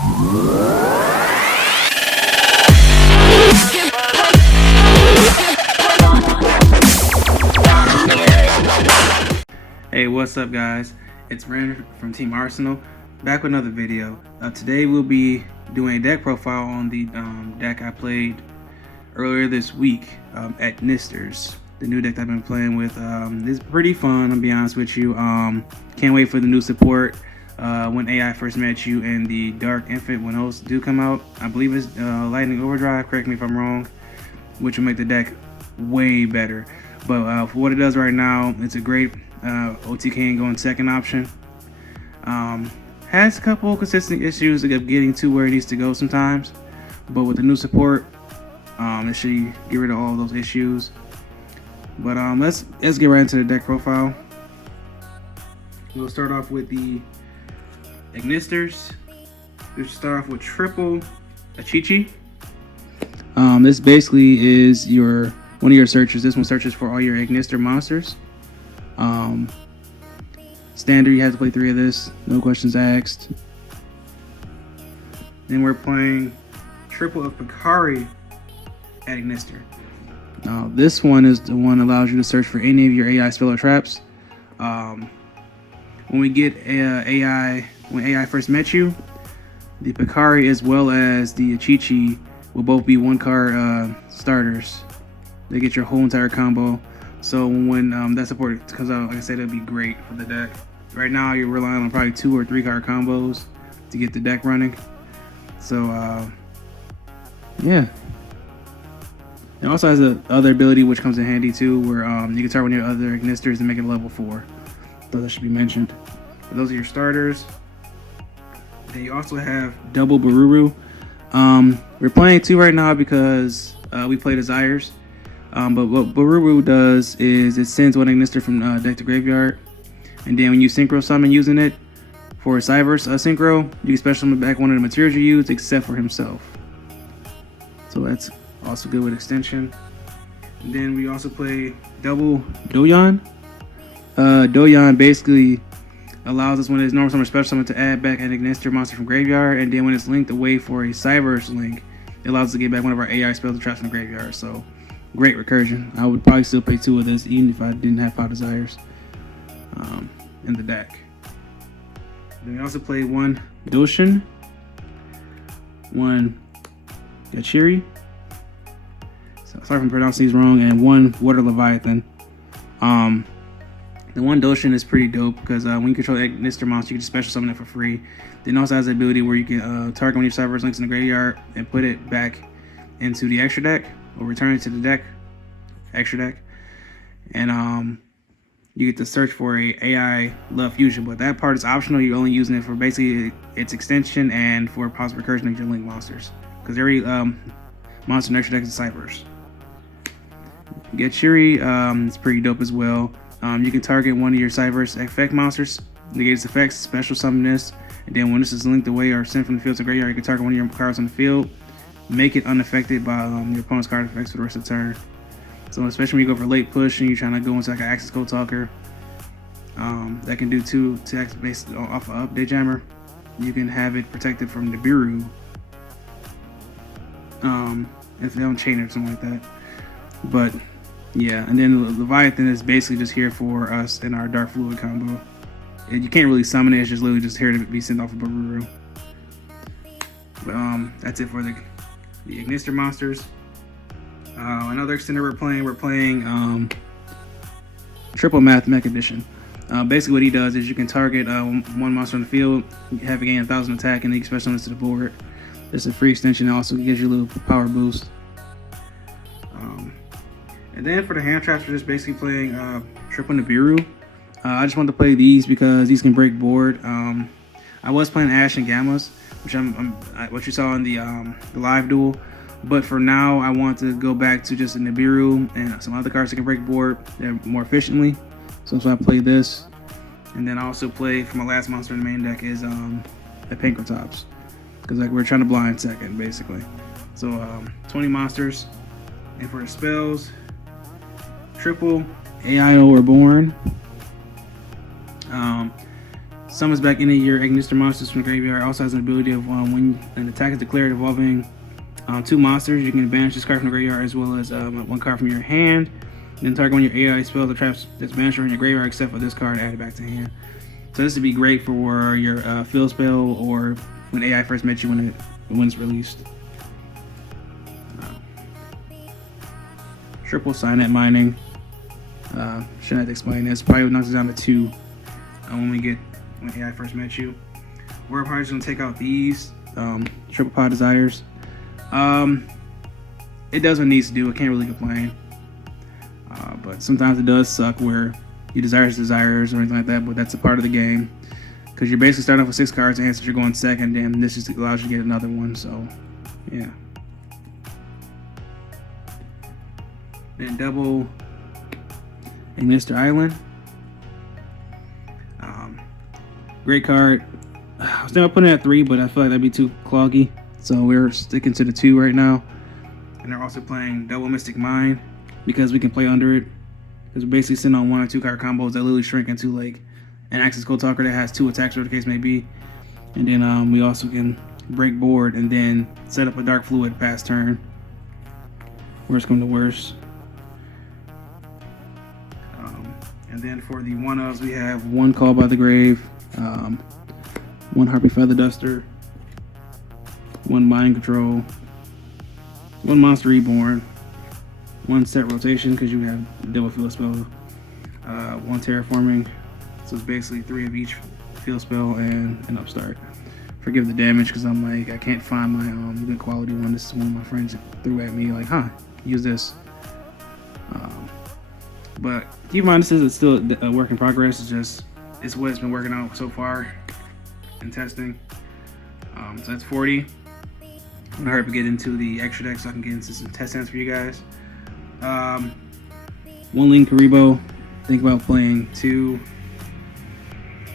Hey, what's up guys? It's Ren from Team Arsenal, back with another video. Today we'll be doing a deck profile on the deck I played earlier this week at Nisters. The new deck I've been playing with. It's pretty fun, I'll be honest with you. Can't wait for the new support when AI first met you and the Dark Infant when those do come out. I believe it's Lightning Overdrive, correct me if I'm wrong, which will make the deck way better. But for what it does right now, it's a great OTK and going second option. Has a couple consistent issues of getting to where it needs to go sometimes, but with the new support, it should get rid of all those issues. But let's get right into the deck profile. We'll start off with the Ignisters. We'll start off with triple Achichi. This basically is one of your searches. This one searches for all your Ignister monsters. Standard, you have to play 3 of this, no questions asked. Then we're playing triple of Picari at Ignister. This one is the one that allows you to search for any of your AI spell or traps. When we get when AI first met you, the Picari as well as the Achichi will both be 1-card starters. They get your whole entire combo. So when that support comes out, like I said, it'll be great for the deck. Right now, you're relying on probably 2 or 3-card combos to get the deck running. So yeah. It also has the other ability which comes in handy too, where you can target one of your other Ignisters and make it a level 4. So that should be mentioned. But those are your starters. Then you also have double Bururu. We're playing 2 right now because we play Desires. But what Bururu does is it sends one Ignister from deck to graveyard, and then when you synchro summon using it for a Cyberse synchro, you can special summon back one of the materials you used except for himself. So that's also good with extension. And then we also play double Doyan. Doyan basically allows us when it's normal summon or special summon to add back an Ignister monster from graveyard, and then when it's linked away for a Cyberse link, it allows us to get back one of our AI spells or traps from the graveyard. So great recursion. I would probably still play 2 of this even if I didn't have 5 Desires in the deck. Then we also play 1 Doshin, 1 Yachiri. So, sorry if I'm pronouncing these wrong, and 1 Water Leviathan. The 1 Doshin is pretty dope because when you control Ignister monster, you can just special summon it for free. Then it also has the ability where you can target one of your Cyberse links in the graveyard and put it back into the extra deck, or return it to the deck, extra deck, and you get to search for a AI Love Fusion, but that part is optional. You're only using it for basically its extension and for possible recursion of your link monsters, because every monster in extra deck is a Cyberse. Yachiri is pretty dope as well. You can target one of your Cyberse effect monsters, negate its effects, special summon this, and then when this is linked away or sent from the field to graveyard, you can target one of your cards on the field, make it unaffected by your opponent's card effects for the rest of the turn. So especially when you go for late push and you're trying to go into like an Access Code Talker that can do 2 attacks based off of Update Jammer, you can have it protected from the Nibiru if they don't chain it or something like that. But yeah, and then Leviathan is basically just here for us in our Dark Fluid combo. And you can't really summon it, it's just literally just here to be sent off of Bururu. But that's it for the Ignister monsters. Another extender we're playing triple Math Mech Edition. Basically what he does is you can target 1 monster on the field, have it gain 1,000 attack, and then you can special summon it to the board. It's a free extension, it also gives you a little power boost. And then for the hand traps, we're just basically playing triple Nibiru. I just wanted to play these because these can break board. I was playing Ash and Gammas, which what you saw in the live duel. But for now, I want to go back to just a Nibiru and some other cards that can break board more efficiently. So that's why I play this. And then I also play for my last monster in the main deck is the Pankratops, because like we're trying to blind second basically. So 20 monsters, and for the spells, triple AIO Reborn. Summons back any of your Ignister monsters from the graveyard. Also has an ability of when an attack is declared involving 2 monsters, you can banish this card from the graveyard as well as 1 card from your hand. Then target one of your AI spells or traps that's banished from your graveyard except for this card, add it back to hand. So this would be great for your field spell or when AI first met you when it's released. Triple Signet Mining. Shouldn't have to explain this. Probably knocks it down to 2 when AI first met you. We're probably just gonna take out these Triple Pod Desires. It does what it needs to do. I can't really complain. But sometimes it does suck where you desires or anything like that, but that's a part of the game. Because you're basically starting off with 6 cards, and since you're going second, and this just allows you to get another one, so yeah. Then double Ignister Island. Great card. I was thinking about putting it at 3, but I feel like that'd be too cloggy. So we're sticking to the 2 right now. And they're also playing double Mystic Mine because we can play under it. Because we're basically sitting on 1 or 2 card combos that literally shrink into like an Axis Code Talker that has 2 attacks, whatever the case may be. And then we also can break board and then set up a Dark Fluid past turn. Worst come to worst. And then for the 1-ofs, we have 1 Call by the Grave, 1 Harpy Feather Duster, 1 Mind Control, 1 Monster Reborn, 1 Set Rotation because you have double field spell, 1 Terraforming, so it's basically 3 of each field spell and an Upstart. Forgive the damage because I'm like, I can't find my good quality one. This is one of my friends threw at me like, use this. But keep in mind, this is still a work in progress. It's what it's been working out so far in testing. So that's 40. I'm gonna hurry up and get into the extra deck so I can get into some test stands for you guys. 1 Link Karibo. Think about playing 2.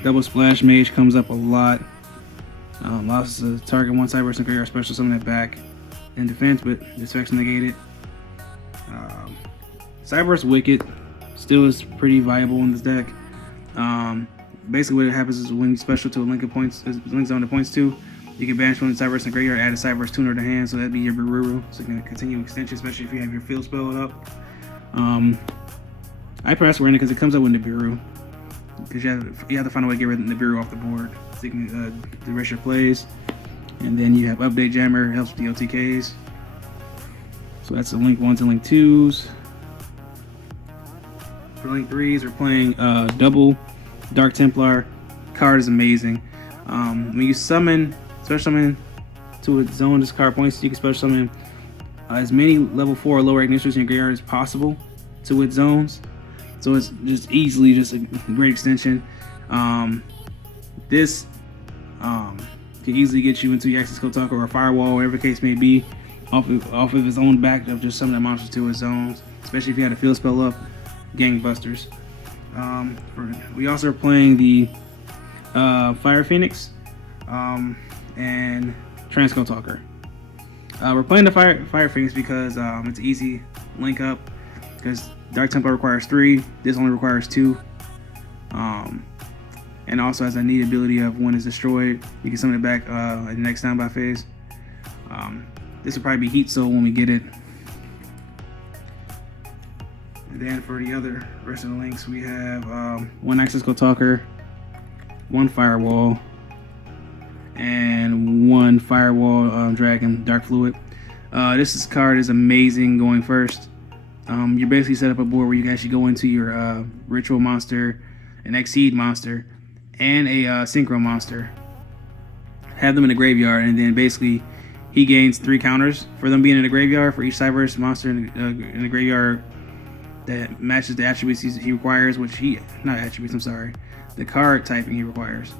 Double Splash Mage comes up a lot. Losses to target 1 Cyberse and graveyard special summon it back in defense, but this effect's negated. Cyberse Wicked still is pretty viable in this deck. Basically what happens is when you special to a link zone to points 2, you can banish 1 Cyberse and graveyard, add a Cyberse tuner to hand, so that'd be your Bururu. So you can continue extension, especially if you have your field spell up. I press Rena because it comes up with Nibiru. Because you have to find a way to get rid of Nibiru off the board. So you can erase your plays. And then you have Update Jammer, helps with the OTKs. So that's the Link 1s and Link 2s. For Link 3s, we're playing double Dark Templar. Card is amazing. When you summon, special summon to a zone this card points, you can special summon as many level 4 or lower Ignisters in your graveyard as possible to its zones. So it's just easily just a great extension. This can easily get you into your Axis Code Talker or a Firewall, whatever the case may be, off of its own back of just summon that monster to its zones, especially if you had a field spell up. Gangbusters. We also are playing the Fire Phoenix and Transcode Talker. We're playing the Fire Phoenix because it's easy link up. Because Dark Templar requires 3, this only requires 2. And also has a neat ability of when it's destroyed, you can summon it back at the next standby phase. This will probably be Heat Soul when we get it. And then for the other rest of the links, we have 1 Axis Code Talker, 1 Firewall, and 1 Firewall Dragon Dark Fluid. This card is amazing going first. You basically set up a board where you can actually go into your Ritual monster, an Exceed monster, and a Synchro monster. Have them in the graveyard, and then basically he gains 3 counters for them being in the graveyard for each Cyberse monster in the graveyard that matches the attributes he requires, the card typing he requires.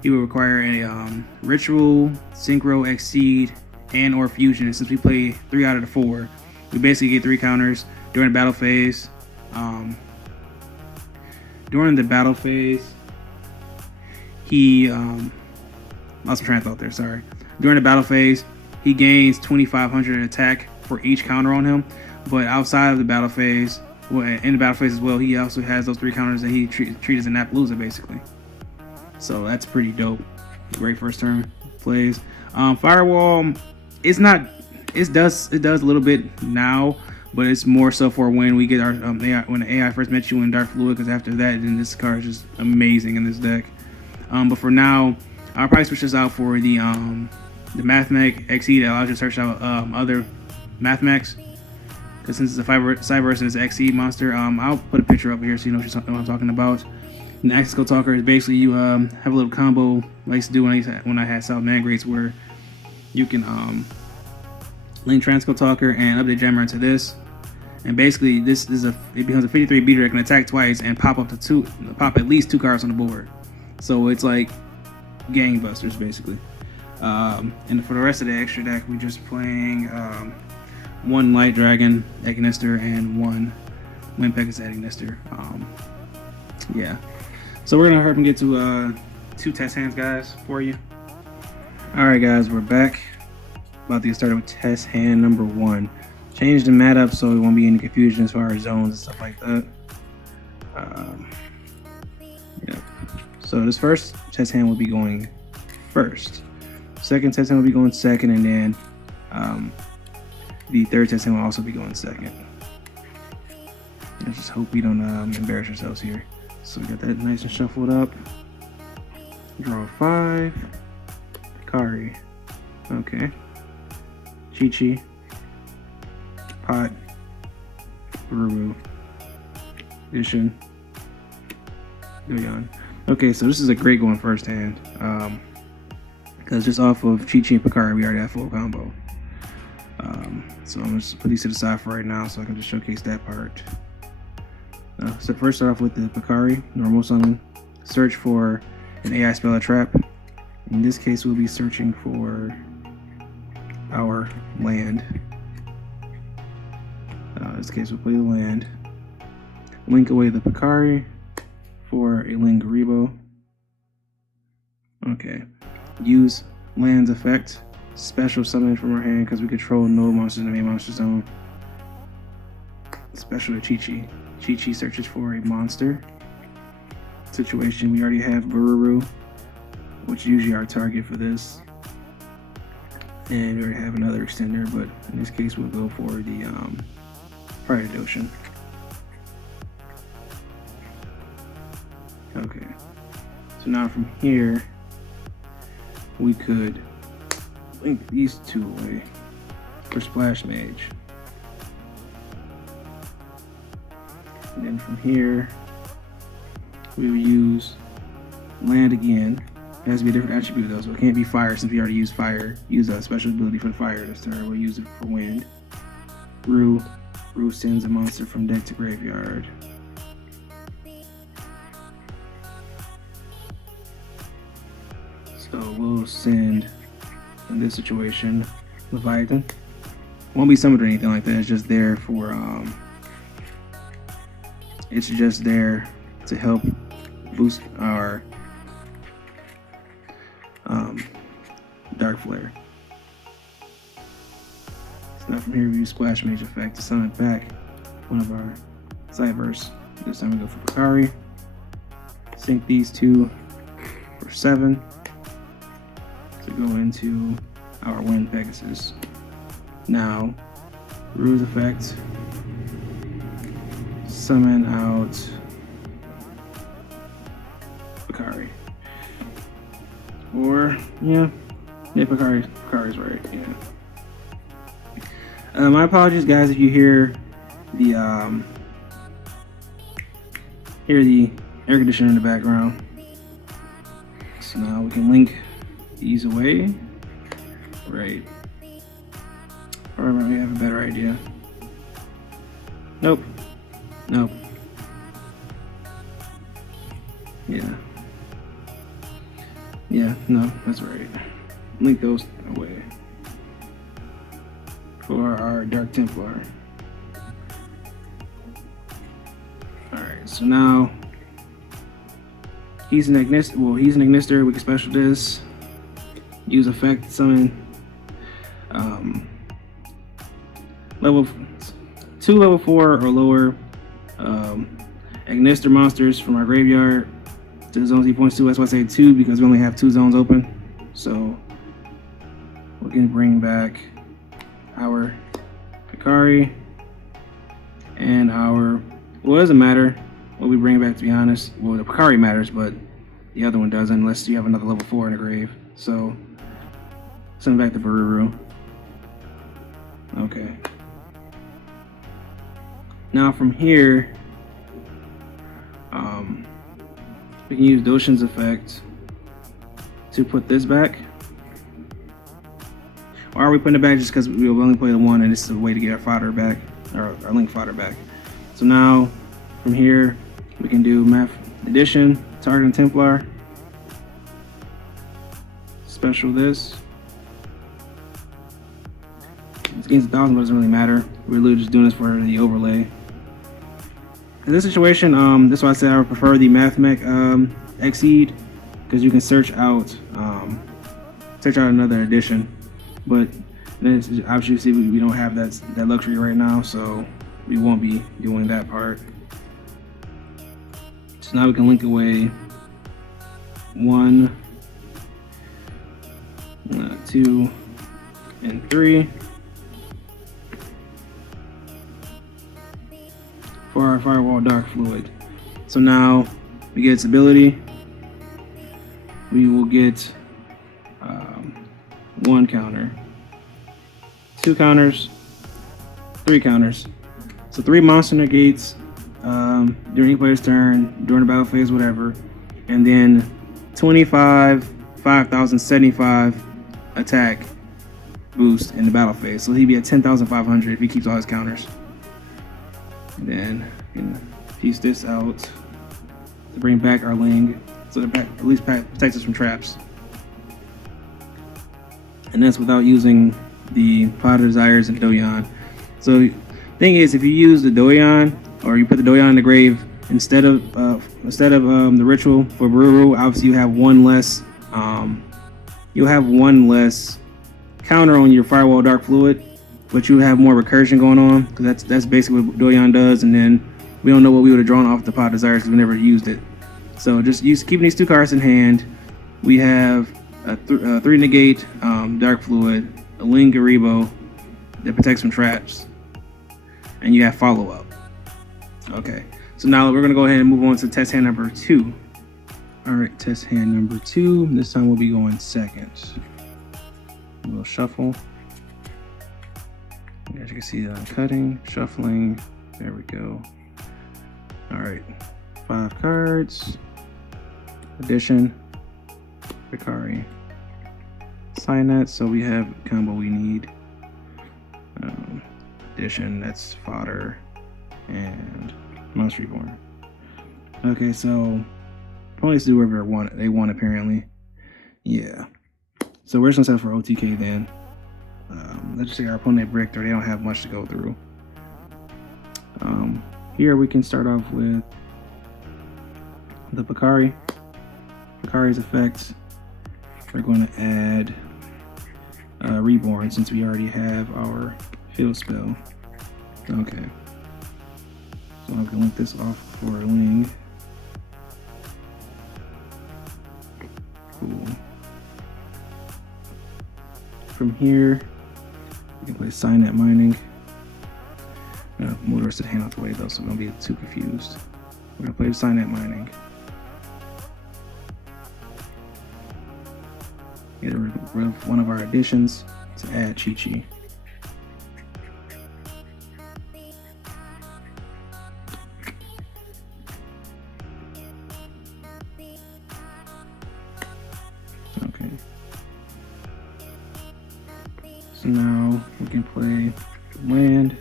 He will require a Ritual, Synchro, Exceed, and or Fusion. And since we play 3 out of the 4, we basically get 3 counters during the battle phase. During the battle phase, he lost my train of thought there. Sorry. During the battle phase, he gains 2,500 attack for each counter on him. But outside of the battle phase, well, in the battle phase as well, he also has those 3 counters that he treats as an Appaloosa basically. So that's pretty dope. Great first turn plays. Firewall, it's not. It does a little bit now, but it's more so for when we get our AI, when the AI first met you in Dark Fluid. Because after that, then this card is just amazing in this deck. But for now, I'll probably switch this out for the Mathmech XE that allows you to search out other Mathmechs. Because since it's a Cyberse and it's an XE monster, I'll put a picture up here so you know what I'm talking about. And the Access Code Talker is basically you have a little combo I used to do when I had South Mangrates, where you can link Transcode Talker and update Jammer into this. And basically this is it becomes a 53 beater that can attack twice and pop at least 2 cards on the board. So it's like gangbusters basically. And for the rest of the extra deck, we're just playing 1 Light Dragon Agnister and 1 Wind Pegasus Agnister. Yeah. So we're gonna hurry and get to 2 test hands, guys, for you. Alright guys, we're back. About to get started with test hand number 1. Change the mat up so it won't be any confusion as far as zones and stuff like that. Yeah. So this first test hand will be going first. Second test hand will be going second, and then the third test hand will also be going second. Let's just hope we don't embarrass ourselves here. So we got that nice and shuffled up. Draw 5. Kari. Okay. Chi-Chi. Pot. Ruru. Ishin. Goyon. Okay, so this is a great going first hand. Because just off of Chi-Chi and Picari, we already have full combo. So I'm just put these to the side for right now so I can just showcase that part. So first start off with the Picari, normal summon. Search for an AI spell or trap. In this case, we'll be searching for our land. In this case, we'll play the land. Link away the Picari for a Lingaribo. Okay. Use land's effect. Special summon from our hand because we control no monsters in the main monster zone. Special to Chi-Chi. Chi-Chi searches for a monster. Situation, we already have Bururu, which is usually our target for this. And we already have another extender, but in this case we'll go for the Predatoshin. Okay. So now from here, we could link these 2 away for Splash Mage. And then from here, we will use land again. It has to be a different attribute though, so it can't be fire since we already used fire. Use a special ability for the fire this turn. We'll use it for wind. Rue sends a monster from deck to graveyard. So we'll send, in this situation, Leviathan. Won't be summoned or anything like that. It's just there for it's just there to help boost our Dark Flare. So now from here we use Splash Mage effect to summon back one of our Cyberse. This time we go for Picari. Sync these 2 for 7 to go into our Wind Pegasus. Now, Rue's effect, summon out Picari. Or, yeah, Picari's right, yeah. My apologies, guys, if you hear the air conditioner in the background. So now we can link these away. Right. Or maybe we have a better idea. Nope. Nope. Yeah. Yeah, no, that's right. Link those away for our Dark Templar. Alright, so now he's an Agnister. Well, he's an Agnister. We can special this. Use effect, summon level 2 level 4 or lower Agnister monsters from our graveyard to the zones he points to. That's why I say 2, because we only have 2 zones open. So we can bring back our Picari and our, well, it doesn't matter what we bring back, to be honest. Well, the Picari matters, but the other one doesn't unless you have another level 4 in the grave. So send back the Bururu. Okay. Now from here, we can use Doshin's effect to put this back. Or are we putting it back just because we only play the 1 and this is a way to get our fodder back, or our link fodder back? So now from here, we can do Math Addition, Target and Templar, special this. This gains 1,000, but it doesn't really matter. We're literally just doing this for the overlay. In this situation, that's why I said I would prefer the MathMech Exceed, because you can search out another edition. But then obviously we don't have that luxury right now, so we won't be doing that part. So now we can link away 1, 2, and 3 for our Firewall Dark Fluid. So now we get its ability. We will get 1 counter, 2 counters, 3 counters. So 3 monster negates during any player's turn, during the battle phase, whatever, and then 25, 5,075 attack boost in the battle phase. So he'd be at 10,500 if he keeps all his counters. And then we can piece this out to bring back our Ling, so that at least protects us from traps. And that's without using the Pot of Desires and Doyon. So thing is, if you use the Doyon, or you put the Doyon in the grave instead of the ritual for Bururu, obviously you have one less counter on your Firewall Dark Fluid, but you have more recursion going on, because that's basically what Doyon does. And then we don't know what we would have drawn off the Pot of Desires because we never used it. So just keeping these 2 cards in hand, we have a 3 negate Dark Fluid, a Ling Garibo that protects from traps, and you have follow up. Okay, so now we're gonna go ahead and move on to test hand number 2. All right, test hand number 2. This time we'll be going second. We'll shuffle. As you can see, I'm cutting, shuffling. There we go. All right, 5 cards. Addition, Picari, Signet. So we have combo we need. Addition, that's fodder, and Monster Reborn. Okay, so opponents do whatever they want apparently. Yeah. So we're just gonna set up for OTK then. Let's just say our opponent bricked, or they don't have much to go through. Here we can start off with the Picari's effect. We're going to add Reborn, since we already have our field spell. Okay. So I'm gonna link this off for Ling. Cool. From here, we can play Signet Mining. Move the rest of the hand out the way though, so we don't be too confused. We're gonna play Signet Mining. Get rid of one of our additions to add Chi-Chi. Okay. So now we can play land.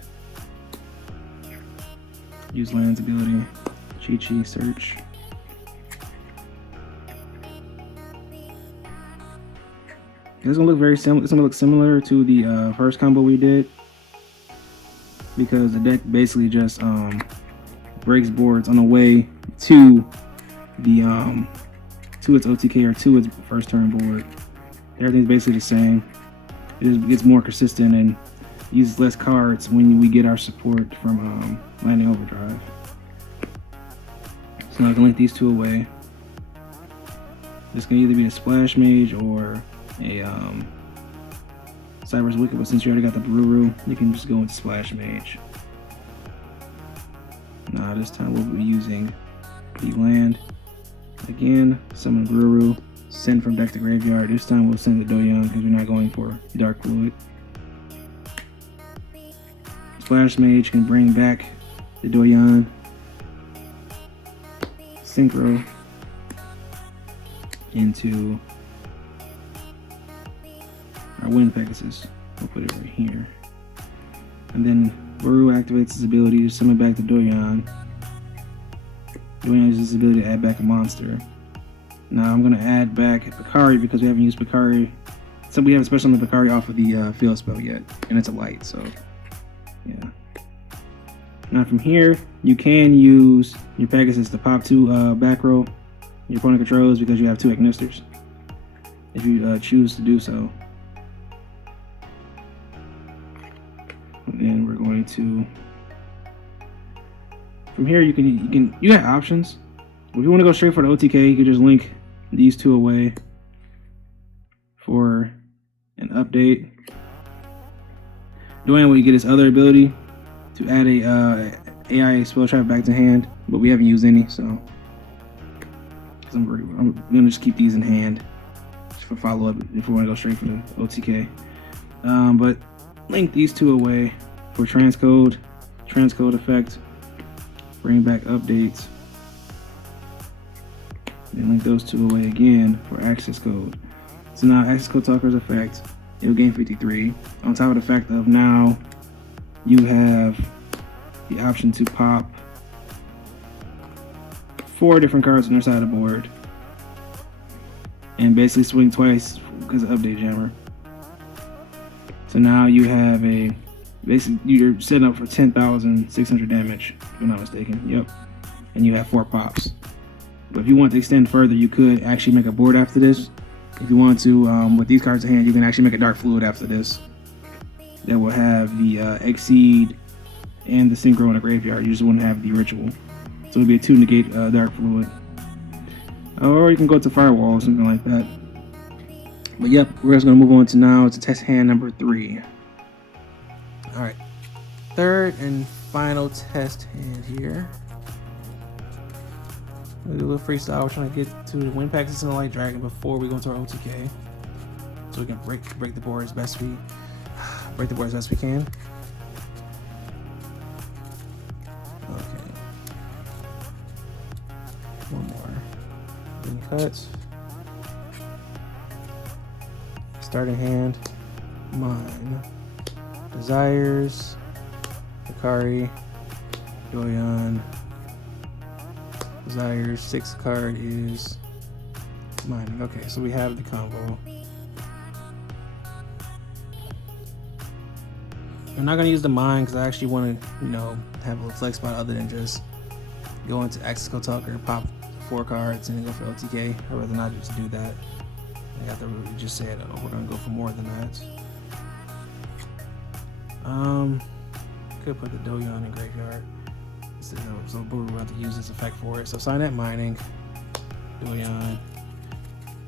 Use land's ability. Chi-Chi search. It's gonna look very similar. It's gonna look similar to the first combo we did, because the deck basically just breaks boards on the way to the to its OTK or to its first turn board. Everything's basically the same. It just gets more consistent and uses less cards when we get our support from Landing Overdrive. So now I can link these 2 away. This can either be a Splash Mage or a Cyber's Wicked, but since you already got the Bururu, you can just go into Splash Mage. Now this time we'll be using the land. Again, summon Bururu, send from deck to graveyard. This time we'll send the Doyon because we're not going for Dark Fluid. Splash Mage can bring back the Doyon. Synchro into our Wind Pegasus. We'll put it right here. And then Bururu activates his ability to summon back the Doyon. Doyon uses his ability to add back a monster. Now I'm going to add back Picari because we haven't used Picari. So we haven't special on the Picari off of the field spell yet. And it's a light, so yeah. Now from here, you can use your Pegasus to pop 2 back row your opponent controls because you have 2 Ignisters. If you choose to do so. And then we're going to, from here you got options. If you want to go straight for the OTK, you can just link these 2 away for an update. Doyon will get his other ability to add a AI spell trap back to hand, but we haven't used any, so I'm gonna just keep these in hand just for follow up if we want to go straight for the OTK. But link these 2 away for transcode effect, bring back updates, and link those 2 away again for access code. So now access code talker's effect, it'll gain 53. On top of the fact of now you have the option to pop 4 different cards on their side of the board and basically swing twice because of update jammer. So now you have basically you're setting up for 10,600 damage, if I'm not mistaken. Yep. And you have 4 pops. But if you want to extend further, you could actually make a board after this. If you want to, with these cards in hand, you can actually make a Dark Fluid after this that will have the Exceed and the Synchro in the graveyard. You just wouldn't have the Ritual. So it'll be a 2 negate Dark Fluid. Or you can go to Firewall or something like that. But yep, we're just going to move on to now to test hand number 3. Alright, third and final test hand here. We'll do a little freestyle. We're trying to get to the Wind Pegasus and the Light Dragon before we go to our OTK. So we can break the board as best we can. Okay. One more. Green cut. Starting hand. Mine. Desires. Picari. Doyon. Desires. 6th card is mining. Okay, so we have the combo. I'm not gonna use the mine because I actually want to, have a flex spot other than just go into Access Code Talker, pop 4 cards, and then go for LTK. I'd rather not just do that. After we just said we're gonna go for more than that. Could put the Doyon in graveyard. So Bururu will have to use this effect for it. So sign that mining. Doyon.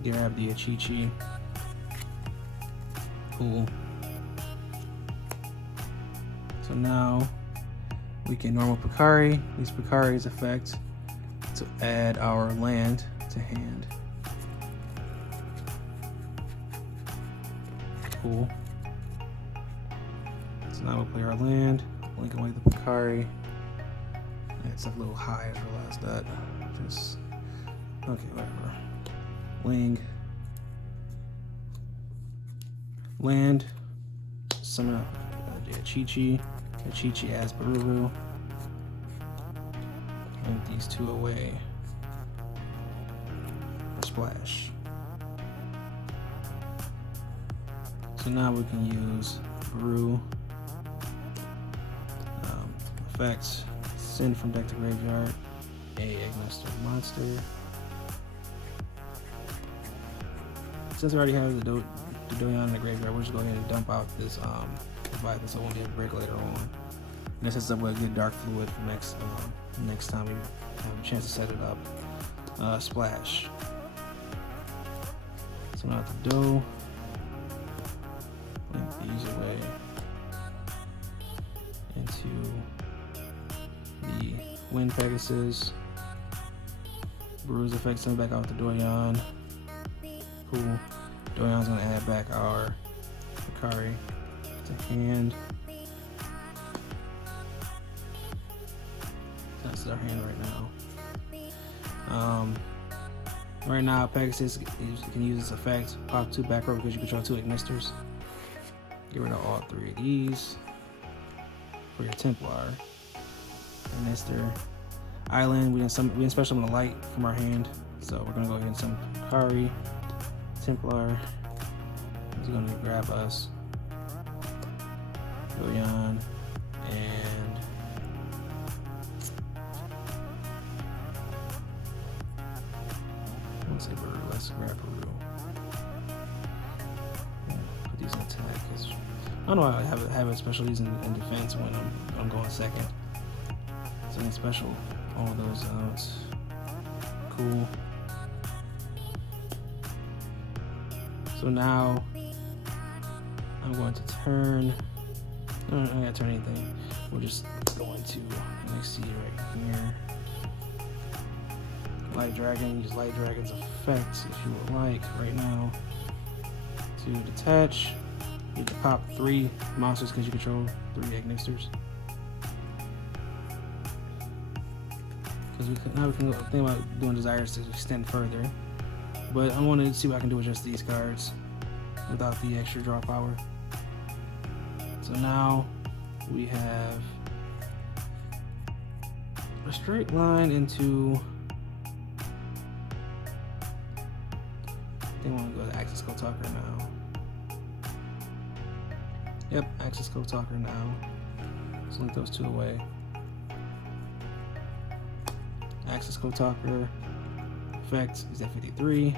Grab the Chi-Chi. Cool. So now we can normal Picari. Use Picari's effect to add our land to hand. Cool. So now we'll play our land, link away the Picari. It's a little high, I realized that. Just, okay, whatever. Wing. Land. Summon up Chi-Chi. Chi-Chi as Bururu. And these 2 away. Splash. So now we can use Bururu. Effects. Send from deck to graveyard. A Ignister monster. Since we already have the Doyon in the graveyard, we'll just go ahead and dump out this Leviathan so it won't get a break later on. And this sets up with a good Dark Fluid for next time we have a chance to set it up. Splash. So now the dough. Link these away into the Wind Pegasus. Bruise effect, send back out the Doyon. Cool. Doyon's gonna add back our Picari to hand. That's our hand right now. Right now, Pegasus can use this effect. Pop 2 back row because you control 2 Ignisters. Get rid of all 3 of these for your Templar. Ignister. Island, we didn't special summon a light from our hand, so we're gonna go ahead and summon Picari. Templar is gonna grab us Doyon and let's say Baru. Let's grab Baru. Put these in attack. I don't know why I have a special use in defense when I'm going second. So in special all those out. Cool. So now I'm going to turn. No, I'm not gonna turn anything. We're just going to next seed right here. Light Dragon, use Light Dragon's effect if you would like right now. To detach, you can pop 3 monsters because you control 3 Ignisters. Because now we can think about doing desires to extend further. But I wanted to see what I can do with just these cards without the extra draw power. So now we have a straight line into. I think I want to go to Axis Code Talker now. Yep, Axis Code Talker now. Let's link those 2 away. Axis Code Talker effect is at 53.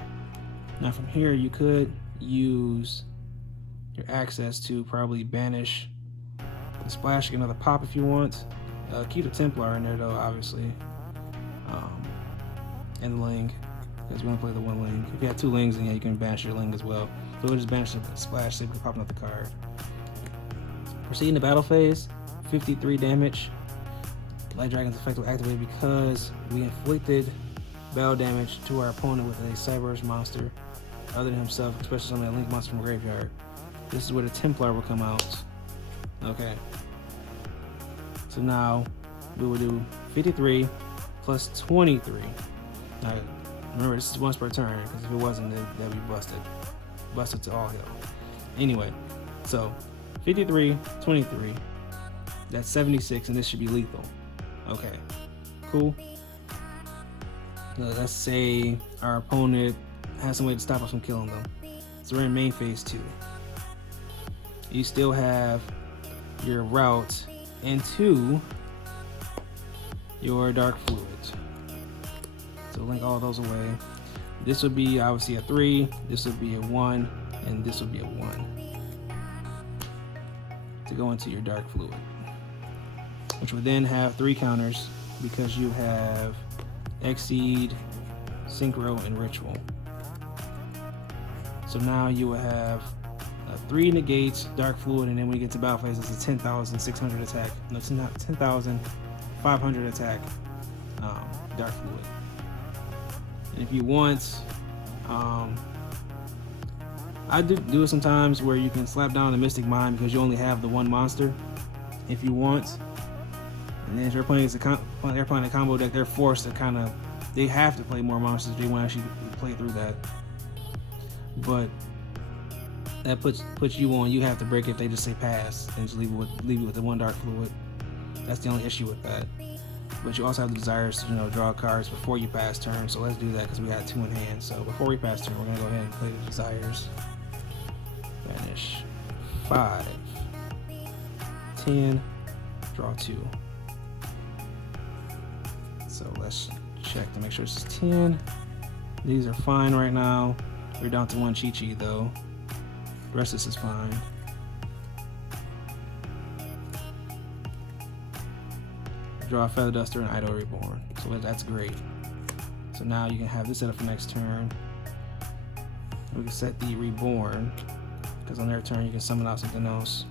Now from here you could use your access to probably banish the splash, get another pop if you want. Keep the Templar in there though, obviously. And the Ling, because we want to play the 1 Ling. If you have 2 Lings, then yeah, you can banish your Ling as well. So we'll just banish the splash, so you can pop another card. Proceeding to battle phase, 53 damage. Light Dragon's effect will activate because we inflicted battle damage to our opponent with a Cyberse monster other than himself, especially something like a Link monster from graveyard. This is where the Templar will come out. Okay. So now we will do 53 plus 23. Now remember, this is once per turn, because if it wasn't, that'd be busted. Busted to all hell. Anyway, so 53, 23. That's 76, and this should be lethal. Okay, cool. Let's say our opponent has some way to stop us from killing them. So we're in main phase 2. You still have your route into your Dark Fluid. So link all those away. This would be obviously a 3, this would be a 1, and this would be a 1. To go into your Dark Fluid. Which would then have 3 counters because you have Exceed, Synchro, and Ritual. So now you will have 3 negates, Dark Fluid, and then when you get to battle phase, it's a 10,600 attack. No, it's not 10,500 attack Dark Fluid. And if you want, I do it sometimes where you can slap down the Mystic Mind because you only have the 1 monster. If you want. And then if they're playing a combo deck, they're forced to they have to play more monsters if they want to actually play through that. But that puts you on. You have to break it if they just say pass and just leave you with the 1 Dark Fluid. That's the only issue with that. But you also have the desires to draw cards before you pass turn. So let's do that because we got 2 in hand. So before we pass turn, we're gonna go ahead and play the desires. Banish 5, 10, draw 2. So let's check to make sure this is 10. These are fine right now. We're down to 1 Chi-Chi though. The rest of this is fine. Draw a Feather Duster and Idol Reborn. So that's great. So now you can have this set up for next turn. We can set the Reborn, because on their turn you can summon out something else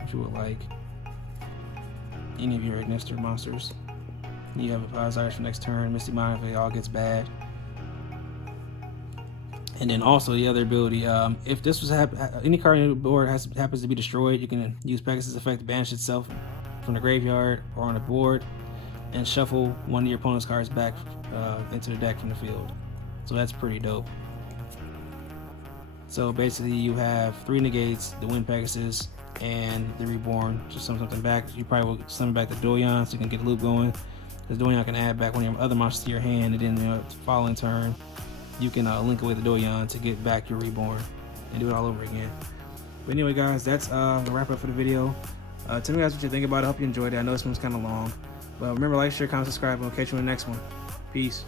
if you would like. Any of your Ignister monsters. You have a Zyrax for next turn. Misty Mind if it all gets bad. And then also the other ability, if this was any card on the board happens to be destroyed, you can use Pegasus effect to banish itself from the graveyard or on the board, and shuffle one of your opponent's cards back into the deck from the field. So that's pretty dope. So basically, you have 3 negates, the Wind Pegasus, and the Reborn. Just summon something back. You probably will summon back the Doyon so you can get the loop going. Because Doyon can add back one of your other monsters to your hand, and then the following turn, you can link away the Doyon to get back your Reborn and do it all over again. But anyway, guys, that's the wrap up for the video. Tell me guys what you think about it. I hope you enjoyed it. I know this one's kind of long. But remember, like, share, comment, subscribe, and we'll catch you in the next one. Peace.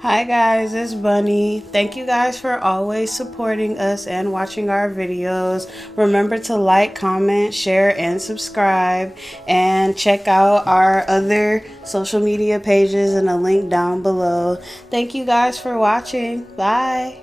Hi guys, it's Bunny. Thank you guys for always supporting us and watching our videos. Remember to like, comment, share, and subscribe. And check out our other social media pages in a link down below. Thank you guys for watching. Bye.